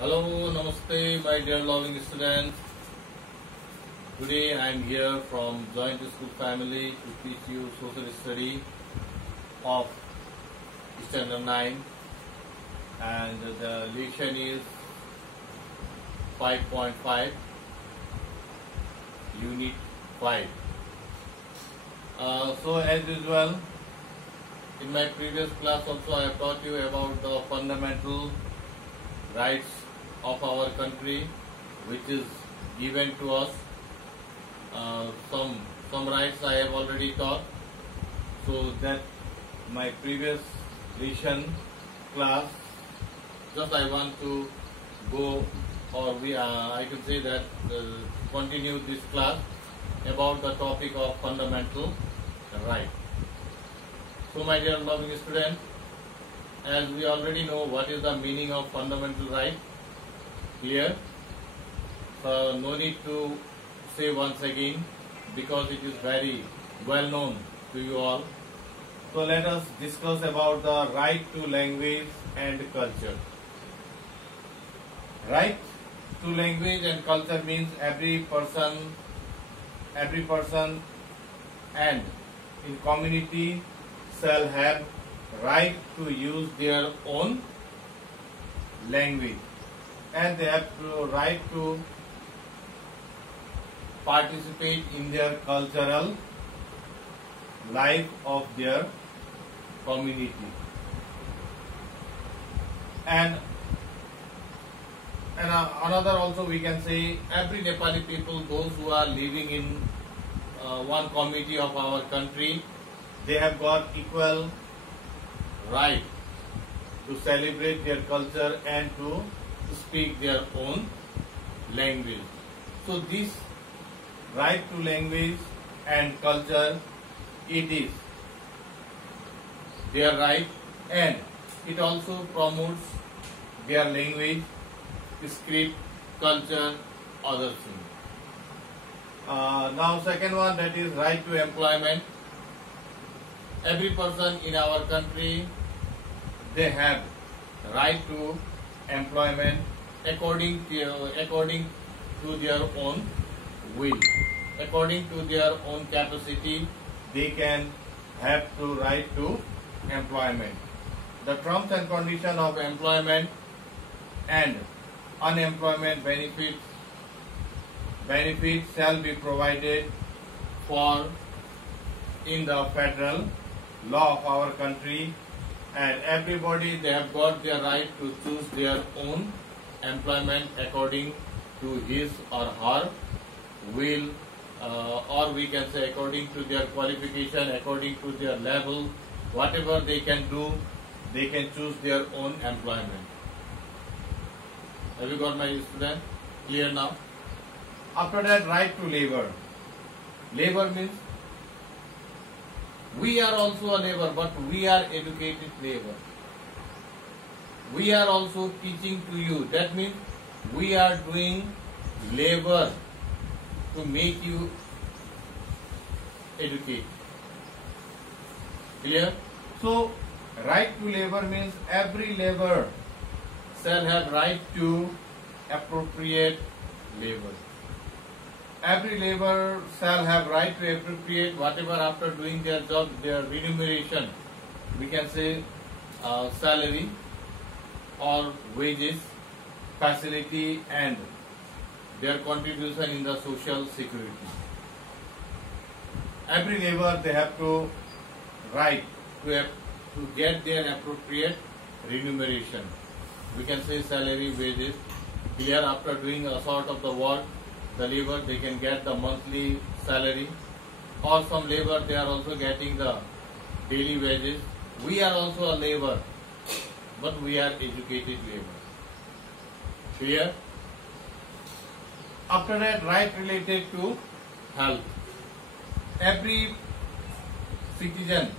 Hello, Namaste, my dear loving students. Today I am here from Joint School Family to teach you social study of Standard 9, and the lesson is 5.5, Unit 5. So as usual, in my previous class also I have taught you about the fundamental rights of our country, which is given to us. Some rights I have already taught, so that my previous lesson class, just I want to go, or I can say that continue this class about the topic of fundamental right. So my dear loving students, as we already know what is the meaning of fundamental right, clear? So no need to say once again because it is very well known to you all. So let us discuss about the right to language and culture. Right to language and culture means every person and in community shall have right to use their own language, and they have to right to participate in their cultural life of their community. And another also we can say, every Nepali people, those who are living in one community of our country, they have got equal right to celebrate their culture and to speak their own language. So this right to language and culture, it is their right, and it also promotes their language, script, culture, other things. Now second one, that is right to employment. Every person in our country, they have right to employment according to their own will, according to their own capacity. They can have to right to employment. The terms and conditions of employment and unemployment benefits shall be provided for in the federal law of our country, and everybody, they have got their right to choose their own employment according to his or her will, or we can say according to their qualification, according to their level, whatever they can do, they can choose their own employment. Have you got my student? Clear now? After that, right to labor. Labor means we are also a labor, but we are educated labor. We are also teaching to you. That means we are doing labor to make you educate. Clear? So, right to labor means every labor shall have right to appropriate labor. Every labor shall have right to appropriate whatever after doing their job, their remuneration, we can say salary or wages, facility, and their contribution in the social security. Every labor, they have to right to get their appropriate remuneration. We can say salary, wages. Here, after doing a sort of the work, the labor, they can get the monthly salary, or some labor, they are also getting the daily wages. We are also a labor, but we are educated labor. Clear? After that, right related to health. Every citizen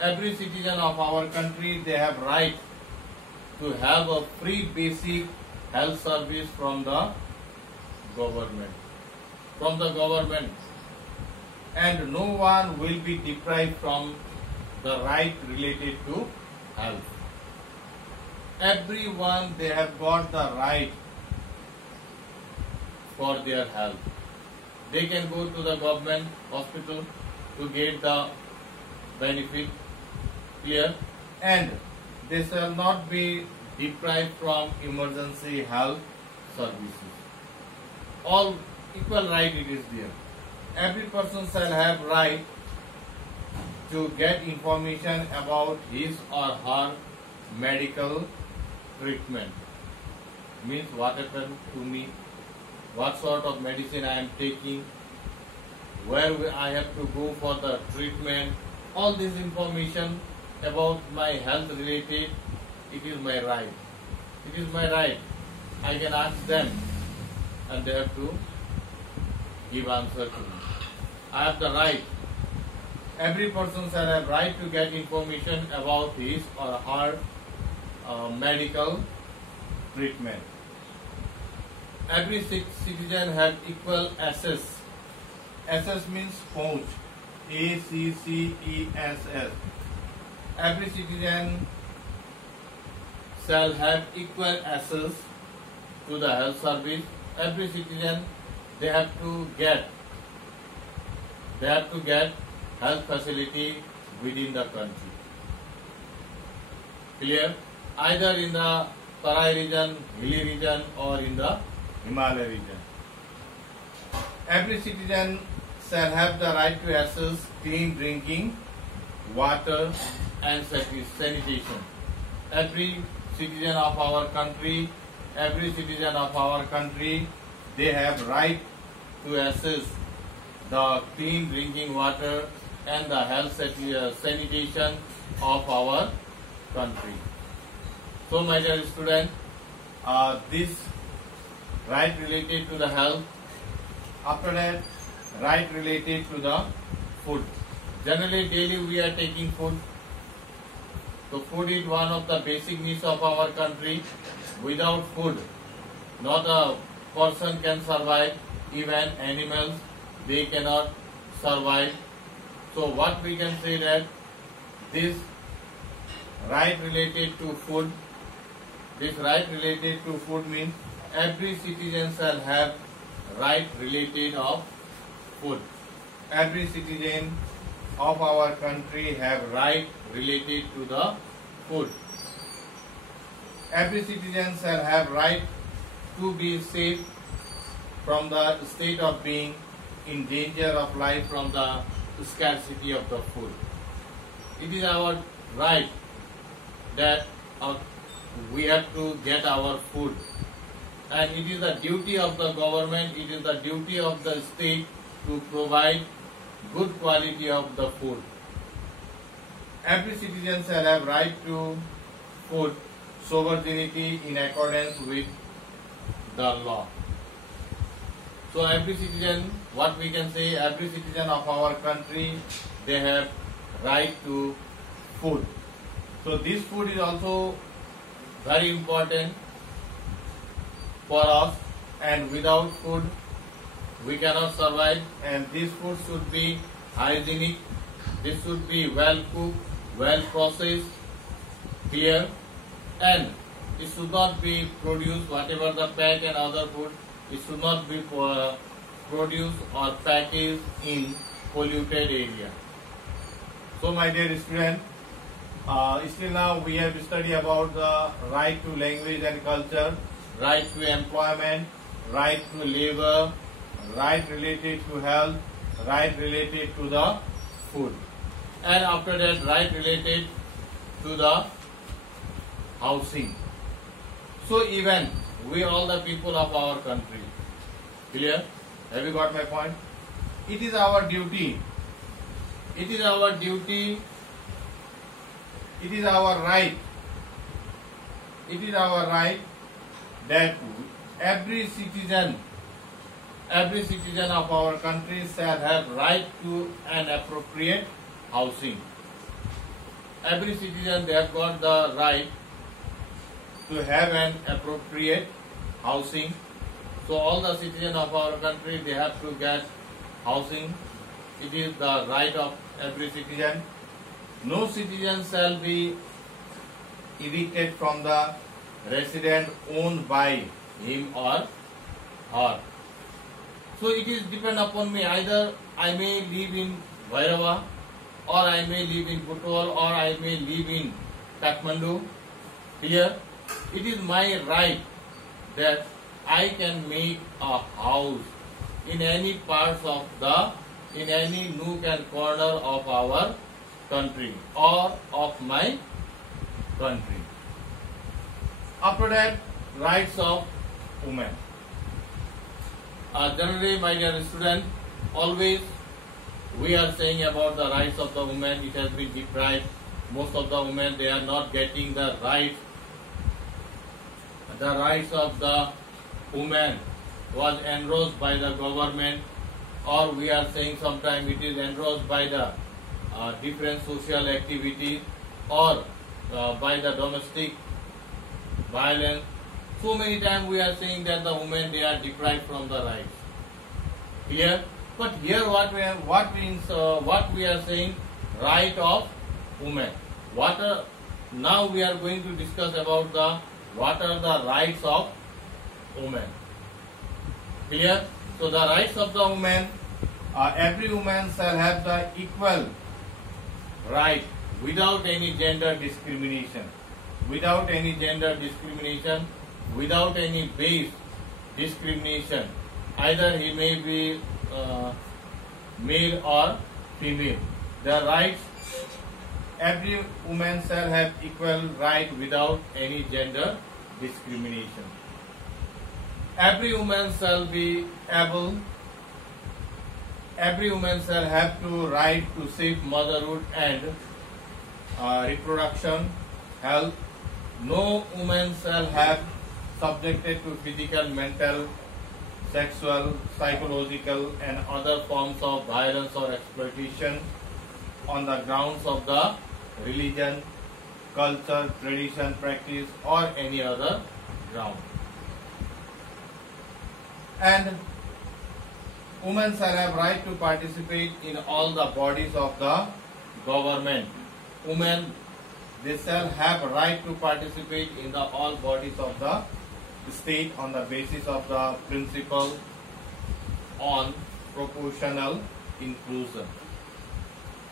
of our country, they have right to have a free basic health service from the government. And no one will be deprived from the right related to health. everyone, they have got the right for their health. They can go to the government hospital to get the benefit, clear, and they shall not be deprived from emergency health services. All equal right it is there. Every person shall have right to get information about his or her medical treatment. Means what happened to me, what sort of medicine I am taking, where I have to go for the treatment. All this information about my health related, it is my right. It is my right. I can ask them and they have to give answer to me. I have the right. Every person shall have right to get information about his or her medical treatment. Every citizen have equal access. Access means pहुंच. ACCESS. Every citizen shall have equal access to the health service. Every citizen, they have to get health facility within the country. Clear? Either in the Tarai region, hilly region, or in the Himalaya region. Every citizen shall have the right to access clean drinking water and sanitation. Every citizen of our country, they have right to access the clean drinking water and the health sanitation of our country. So, my dear student, this right related to the health. After that, right related to the food. Generally, daily we are taking food. So, food is one of the basic needs of our country. Without food, not a person can survive. Even animals, they cannot survive. So, what we can say that this right related to food. This right related to food means every citizen shall have right related of food. Every citizen of our country have right related to the food. Every citizen shall have right to be safe from the state of being in danger of life from the scarcity of the food. It is our right that we have to get our food, and it is the duty of the government, it is the duty of the state to provide good quality of the food. Every citizen shall have right to food sovereignty in accordance with the law. So every citizen, what we can say, every citizen of our country, they have right to food. So this food is also very important for us, and without food we cannot survive, and this food should be hygienic, this should be well cooked, well processed, clear, and it should not be produced, whatever the pack and other food, it should not be produced or packaged in polluted area. So my dear student, still now we have studied about the right to language and culture, right to employment, right to labor, right related to health, right related to the food, and after that right related to the housing. So even we all the people of our country, clear? Have you got my point? It is our duty, it is our duty, it is our right, it is our right that every citizen of our country shall have right to an appropriate housing. Every citizen, they have got the right to have an appropriate housing. So all the citizens of our country, they have to get housing. It is the right of every citizen. No citizen shall be evicted from the resident owned by him or her. So it is depend upon me. Either I may live in Bhairava, or I may live in Butwal, or I may live in Kathmandu. Here, it is my right that I can make a house in any parts of in any nook and corner of our country or of my country. After that, rights of women. Generally, my dear student, always we are saying about the rights of the women. It has been deprived. Most of the women, they are not getting the rights. The rights of the women was engrossed by the government, or we are saying sometimes it is engrossed by the different social activities, or by the domestic violence. So many times we are saying that the women, they are deprived from the rights. Clear? But here what we are saying, right of women. Now we are going to discuss about what are the rights of women. Clear? So the rights of the woman, every woman shall have the equal right without any gender discrimination. Without any gender discrimination, without any base discrimination. Either he may be male or female. The rights, every woman shall have equal right without any gender discrimination. Every woman shall be able, every woman shall have to right to safe motherhood and reproduction, health. No woman shall have subjected to physical, mental, sexual, psychological and other forms of violence or exploitation on the grounds of the religion, culture, tradition, practice or any other ground. And women shall have right to participate in all the bodies of the government. Women, they shall have right to participate in all bodies of the state on the basis of the principle on proportional inclusion.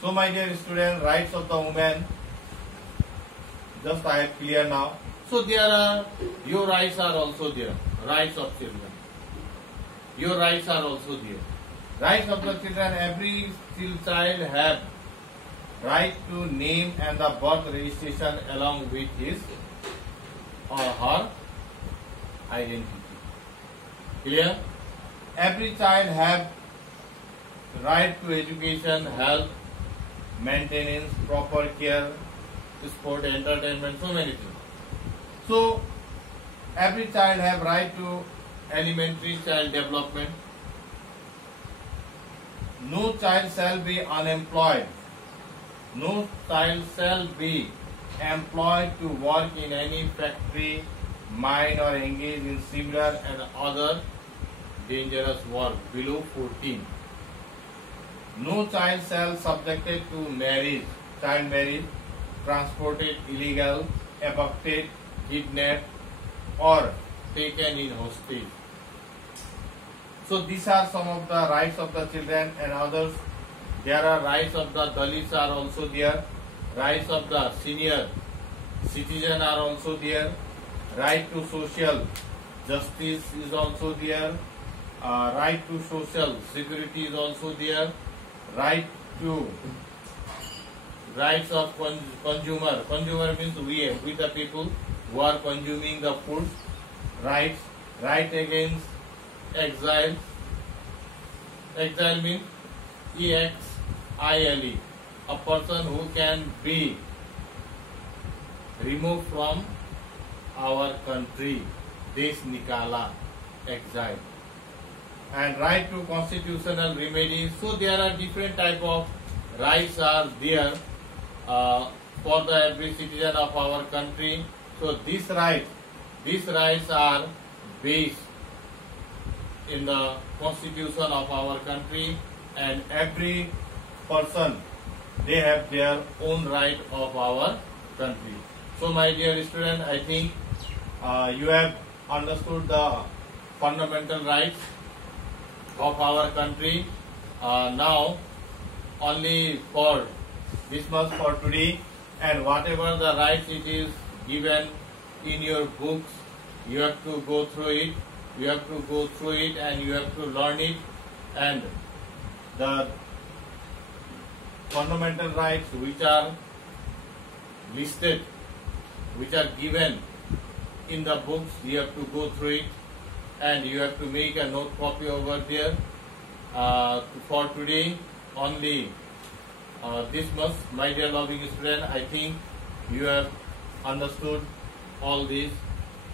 So my dear student, rights of the woman, just I have clear now. So there are, your rights are also there, rights of children. Your rights are also there. Rights of the children, every child have right to name and the birth registration along with his or her identity. Clear? Every child have right to education, health, maintenance, proper care, sport, entertainment, so many things. So every child have right to elementary child development. No child shall be unemployed. No child shall be employed to work in any factory, mine or engage in similar and other dangerous work below 14. No child shall subjected to marriage, child marriage, transported illegal, abducted, kidnapped or taken in hostage. So these are some of the rights of the children and others. There are rights of the Dalits are also there. Rights of the senior citizen are also there. Right to social justice is also there. Right to social security is also there. Rights of consumer. Consumer means we the people who are consuming the food. Right against exile. Exile means EXILE. A person who can be removed from our country. Desh nikala. Exile. And right to constitutional remedies. So there are different type of rights are there for the every citizen of our country. So these rights are based in the constitution of our country, and every person, they have their own right of our country. So my dear student, I think you have understood the fundamental rights of our country. Now, only for this much for today, and whatever the rights it is given in your books, you have to go through it. You have to go through it and you have to learn it. And the fundamental rights which are listed, which are given in the books, you have to go through it and you have to make a note copy over there. For today only this much, my dear loving student. I think you have understood all this.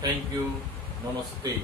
Thank you. Namaste.